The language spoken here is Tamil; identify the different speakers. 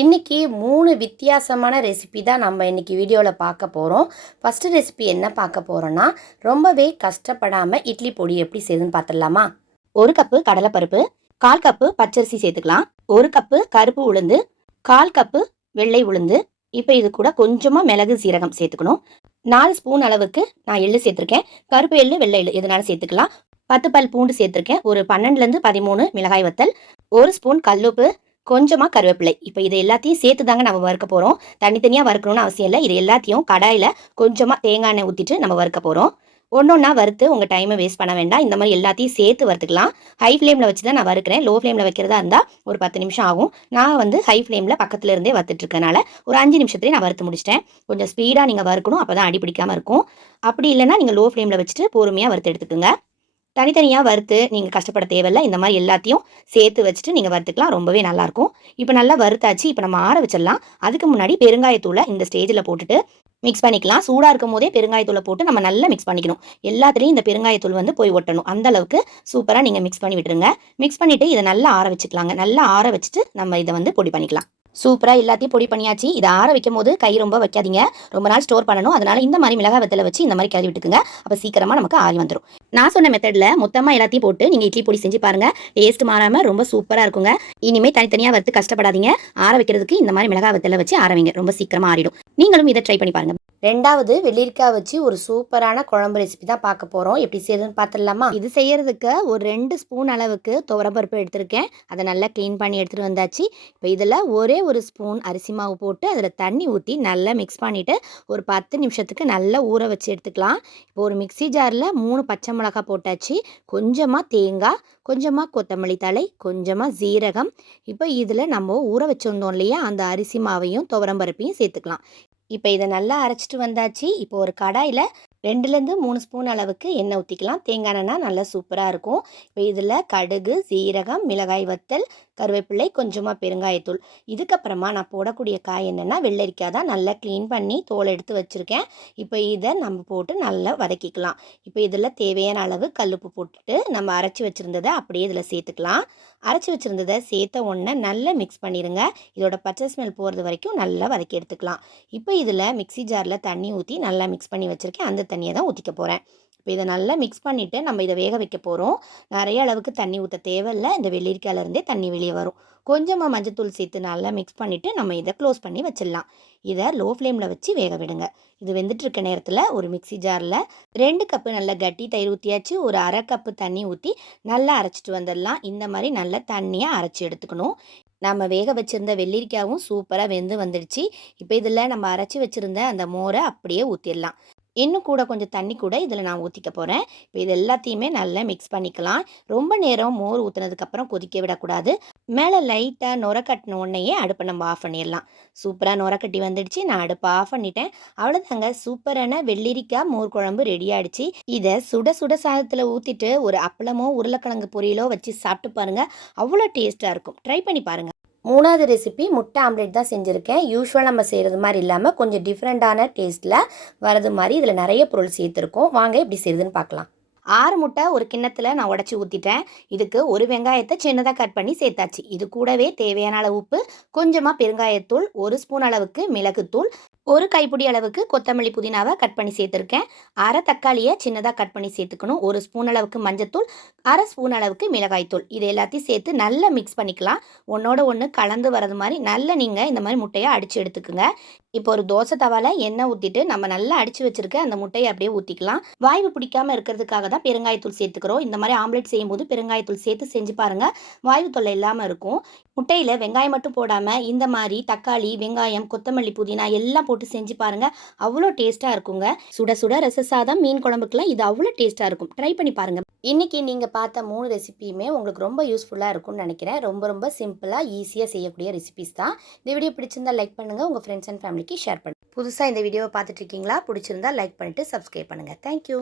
Speaker 1: இன்றைக்கி மூணு வித்தியாசமான ரெசிபி தான் நம்ம இன்றைக்கி வீடியோவில் பார்க்க போகிறோம் ஃபஸ்ட்டு ரெசிபி என்ன பார்க்க போகிறோன்னா ரொம்பவே கஷ்டப்படாமல் இட்லி பொடி எப்படி செய்யுதுன்னு பார்த்துடலாமா? ஒரு கப்பு கடலைப்பருப்பு கால் கப்பு பச்சரிசி சேர்த்துக்கலாம். ஒரு கப்பு கருப்பு உளுந்து கால் கப்பு வெள்ளை உளுந்து. இப்போ இது கூட கொஞ்சமாக மிளகு சீரகம் சேர்த்துக்கணும். நாலு ஸ்பூன் அளவுக்கு நான் எள்ளு சேர்த்துருக்கேன். கருப்பு எள்ளு வெள்ளை எள்ளு எதனாலும் சேர்த்துக்கலாம். பத்து பல் பூண்டு சேர்த்துருக்கேன். ஒரு பன்னெண்டுலேருந்து பதிமூணு மிளகாய் வத்தல். ஒரு ஸ்பூன் கல்லுப்பு கொஞ்சமாக கருவேப்பிலை. இப்போ இது எல்லாத்தையும் சேர்த்து தாங்க நம்ம வறுக்க போகிறோம் தனித்தனியாக வறுக்கணும்னு அவசியம் இல்லை. இது எல்லாத்தையும் கடாயில் கொஞ்சமாக தேங்காய் எண்ணெய் ஊற்றிட்டு நம்ம வறுக்க போகிறோம் ஒன்று ஒன்றா வறுத்து உங்கள் டைமை வேஸ்ட் பண்ண வேண்டாம். இந்த மாதிரி எல்லாத்தையும் சேர்த்து வறுத்துக்கலாம். ஹை ஃப்ளேமில் வச்சு தான் நான் வறுக்கிறேன். லோ ஃப்ளேமில் வைக்கிறதா இருந்தால் ஒரு பத்து நிமிஷம் ஆகும். நான் வந்து ஹை ஃப்ளேமில் பக்கத்தில் இருந்தே வறுத்துட்ருக்கனால ஒரு அஞ்சு நிமிஷத்துலேயே நான் வறுத்து முடிச்சிட்டேன். கொஞ்சம் ஸ்பீடாக நீங்கள் வறுக்கணும். அப்போ தான் அடி பிடிக்காமல் இருக்கும். அப்படி இல்லைன்னா நீங்கள் லோ ஃப்ளேமில் வச்சுட்டு பொறுமையாக வறுத்து எடுத்துக்கோங்க. தனித்தனியாக வறுத்து நீங்கள் கஷ்டப்பட தேவையில்லை. இந்த மாதிரி எல்லாத்தையும் சேர்த்து வச்சுட்டு நீங்கள் வறுத்துக்கலாம். ரொம்பவே நல்லாயிருக்கும் இப்போ நல்லா வறுத்தாச்சு. இப்போ நம்ம ஆற வச்சிடலாம். அதுக்கு முன்னாடி பெருங்காயத்தூளை இந்த ஸ்டேஜில் போட்டுட்டு மிக்ஸ் பண்ணிக்கலாம். சூடாக இருக்கும் போதே பெருங்காயத்தூளை போட்டு நம்ம நல்லா மிக்ஸ் பண்ணிக்கணும். எல்லாத்துலேயும் இந்த பெருங்காயத்தூள் வந்து போய் ஒட்டணும். அந்த அளவுக்கு சூப்பராக நீங்கள் மிக்ஸ் பண்ணி விட்டுருங்க. மிக்ஸ் பண்ணிவிட்டு இதை நல்லா ஆற வச்சுக்கலாங்க. நல்லா ஆற வச்சுட்டு நம்ம இதை வந்து பொடி பண்ணிக்கலாம். சூப்பராக எல்லாத்தையும் பொடி பண்ணியாச்சு. இதை ஆற வைக்கும் போது கை ரொம்ப வைக்காதீங்க. ரொம்ப நாள் ஸ்டோர் பண்ணணும். அதனால இந்த மாதிரி மிளகாய் வெத்தலை வச்சு இந்த மாதிரி கிளறி விட்டுக்குங்க. அப்போ சீக்கிரமாக நமக்கு ஆறி வந்துடும் நான் சொன்ன மெத்தடில் மொத்தமாக எல்லாத்தையும் போட்டு நீங்கள் இட்லி பொடி செஞ்சு பாருங்கள் டேஸ்ட் மாறாமல் ரொம்ப சூப்பராக இருக்குங்க. இனிமேல் தனித்தனியாக வறுத்து கஷ்டப்படாதீங்க. ஆற வைக்கிறதுக்கு இந்த மாதிரி மிளகாய் வெத்தலை வச்சு ஆற வைங்க. ரொம்ப சீக்கிரமாக ஆறிடும். நீங்களும் இதை ட்ரை பண்ணி பாருங்கள் ரெண்டாவது வெள்ளிக்காய் வச்சு ஒரு சூப்பரான குழம்பு ரெசிபி தான் பார்க்க போகிறோம் எப்படி செய்யறதுன்னு பார்த்துடலாமா? இது செய்யறதுக்கு ஒரு ரெண்டு ஸ்பூன் அளவுக்கு துவரப்பருப்பு எடுத்திருக்கேன். அதை நல்லா க்ளீன் பண்ணி எடுத்துகிட்டு வந்தாச்சு. இப்போ இதில் ஒரே ஒரு ஸ்பூன் அரிசி மாவு போட்டு அதில் தண்ணி ஊற்றி நல்லா மிக்ஸ் பண்ணிவிட்டு ஒரு பத்து நிமிஷத்துக்கு நல்லா ஊற வச்சு எடுத்துக்கலாம். இப்போ ஒரு மிக்ஸி ஜாரில் மூணு பச்சை மிளகாய் போட்டாச்சு. கொஞ்சமாக தேங்காய் கொஞ்சமாக கொத்தமல்லி தழை கொஞ்சமாக ஜீரகம் இப்போ இதில் நம்ம ஊற வச்சுருந்தோம் இல்லையா? அந்த அரிசி மாவையும் துவரம்பருப்பையும் சேர்த்துக்கலாம். இப்போ இதை நல்லா அரைச்சிட்டு வந்தாச்சு. இப்போ ஒரு கடாயில் ரெண்டுலேருந்து மூணு ஸ்பூன் அளவுக்கு எண்ணெய் ஊற்றிக்கலாம் தேங்காய் எண்ணெய்னா நல்லா சூப்பராக இருக்கும். இப்போ இதில் கடுகு சீரகம் மிளகாய் வத்தல் கருவேப்பிள்ளை கொஞ்சமாக பெருங்காயத்தூள் இதுக்கப்புறமா நான் போடக்கூடிய காய் என்னென்னா வெள்ளரிக்காய் தான் நல்லா க்ளீன் பண்ணி தோல் எடுத்து வச்சுருக்கேன். இப்போ இதை நம்ம போட்டு நல்லா வதக்கிக்கலாம். இப்போ இதில் தேவையான அளவு கல்லுப்பு போட்டுட்டு நம்ம அரைச்சி வச்சுருந்ததை அப்படியே இதில் சேர்த்துக்கலாம். அரைச்சி வச்சுருந்ததை சேர்த்த உடனே நல்லா மிக்ஸ் பண்ணிடுங்க. இதோட பச்சை ஸ்மெல் போகிறது வரைக்கும் நல்லா வதக்கி எடுத்துக்கலாம். இப்போ இதில் மிக்ஸி ஜாரில் தண்ணி ஊற்றி நல்லா மிக்ஸ் பண்ணி வச்சுருக்கேன். அந்த தண்ணியை தான் ஊற்றிக்க போகிறேன் இப்போ இதை நல்லா மிக்ஸ் பண்ணிவிட்டு நம்ம இதை வேக வைக்க போகிறோம் நிறைய அளவுக்கு தண்ணி ஊற்ற தேவையில்லை. இந்த வெள்ளரிக்காயிலேருந்தே தண்ணி வெளியே வரும். கொஞ்சமாக மஞ்சத்தூள் சேர்த்து நல்லா மிக்ஸ் பண்ணிவிட்டு நம்ம இதை க்ளோஸ் பண்ணி வச்சிடலாம். இதை லோ ஃப்ளேமில் வச்சு வேக விடுங்க. இது வெந்துட்டுருக்க நேரத்தில் ஒரு மிக்ஸி ஜாரில் ரெண்டு கப்பு நல்ல கட்டி தயிர் ஊற்றியாச்சு ஒரு அரை கப்பு தண்ணி ஊற்றி நல்லா அரைச்சிட்டு வந்துடலாம். இந்த மாதிரி நல்லா தண்ணியாக அரைச்சி எடுத்துக்கணும். நம்ம வேக வச்சுருந்த வெள்ளரிக்காவும் சூப்பராக வெந்து வந்துடுச்சு. இப்போ இதில் நம்ம அரைச்சி வச்சுருந்த அந்த மோரை அப்படியே ஊற்றிடலாம் இன்னும் கூட கொஞ்சம் தண்ணி கூட இதில் நான் ஊற்றிக்க போகிறேன் இப்போ இது எல்லாத்தையுமே நல்லா மிக்ஸ் பண்ணிக்கலாம். ரொம்ப நேரம் மோர் ஊற்றினதுக்கப்புறம் கொதிக்க விடக்கூடாது. மேலே லைட்டாக நுர கட்டின உடனேயே அடுப்பை நம்ம ஆஃப் பண்ணிடலாம். சூப்பராக நுர கட்டி வந்துடுச்சு. நான் அடுப்பை ஆஃப் பண்ணிட்டேன். அவ்வளோதாங்க சூப்பரான வெள்ளரிக்காய் மோர் குழம்பு ரெடி ஆகிடுச்சு இதை சுட சுட சாதத்தில் ஊற்றிட்டு ஒரு அப்பளமோ உருளைக்கிழங்கு பொரியலோ வச்சு சாப்பிட்டு பாருங்கள் அவ்வளோ டேஸ்ட்டாக இருக்கும். ட்ரை பண்ணி பாருங்கள் மூணாவது ரெசிபி முட்டை ஆம்லேட் தான் செஞ்சுருக்கேன். யூஸ்வலாக நம்ம செய்கிறது மாதிரி இல்லாமல் கொஞ்சம் டிஃப்ரெண்ட்டான டேஸ்ட்டில் வரது மாதிரி இதில் நிறைய பொருள் சேர்த்துருக்கோம். வாங்க எப்படி செய்யுதுன்னு பார்க்கலாம். ஆறு முட்டை ஒரு கிண்ணத்தில் நான் உடச்சி ஊற்றிட்டேன் இதுக்கு ஒரு வெங்காயத்தை சின்னதாக கட் பண்ணி சேர்த்தாச்சு. இது கூடவே தேவையான அளவு உப்பு கொஞ்சமாக பெருங்காயத்தூள் ஒரு ஸ்பூன் அளவுக்கு மிளகுத்தூள் ஒரு கைப்பிடி அளவுக்கு கொத்தமல்லி புதினாவை கட் பண்ணி சேர்த்துருக்கேன். அரை தக்காளியை சின்னதாக கட் பண்ணி சேர்த்துக்கணும். ஒரு ஸ்பூன் அளவுக்கு மஞ்சத்தூள் அரை ஸ்பூன் அளவுக்கு மிளகாய்த்தூள். இது எல்லாத்தையும் சேர்த்து நல்லா மிக்ஸ் பண்ணிக்கலாம். ஒன்றோட ஒன்று கலந்து வரது மாதிரி நல்லா நீங்கள் இந்த மாதிரி முட்டையை அடித்து எடுத்துக்குங்க. இப்போ ஒரு தோசை தவாவில் எண்ணெய் ஊற்றிட்டு நம்ம நல்லா அடித்து வச்சுருக்க அந்த முட்டையை அப்படியே ஊற்றிக்கலாம் வாய்வு பிடிக்காம இருக்கிறதுக்காக தான் பெருங்காயத்தூள் சேர்த்துக்கிறோம். இந்த மாதிரி ஆம்லெட் செய்யும்போது பெருங்காயத்தூள் சேர்த்து செஞ்சு பாருங்கள் வாய்வு தொல்லை இல்லாமல் இருக்கும். முட்டையில் வெங்காயம் மட்டும் போடாமல் இந்த மாதிரி தக்காளி வெங்காயம் கொத்தமல்லி புதினா எல்லாம் போட்டு செஞ்சு பாருங்கள் அவ்வளோ டேஸ்ட்டாக இருக்குங்க. சுட சுட ரச சாதம் மீன் குழம்புக்குலாம் இது அவ்வளோ டேஸ்ட்டாக இருக்கும். ட்ரை பண்ணி பாருங்கள் இன்றைக்கி நீங்கள் பார்த்த மூணு ரெசிபியுமே உங்களுக்கு ரொம்ப யூஸ்ஃபுல்லாக இருக்கும்னு நினைக்கிறேன். ரொம்ப ரொம்ப சிம்பிளாக ஈஸியாக செய்யக்கூடிய ரெசிபிஸ் தான். இந்த வீடியோ பிடிச்சிருந்தா லைக் பண்ணுங்கள் உங்கள் ஃப்ரெண்ட்ஸ் அண்ட் ஃபேமிலிக்கு ஷேர் பண்ணுங்கள் புதுசாக இந்த வீடியோவை பார்த்துட்டு இருக்கீங்களா? பிடிச்சிருந்தா லைக் பண்ணிவிட்டு சப்ஸ்கிரைப் பண்ணுங்கள் தேங்க்யூ.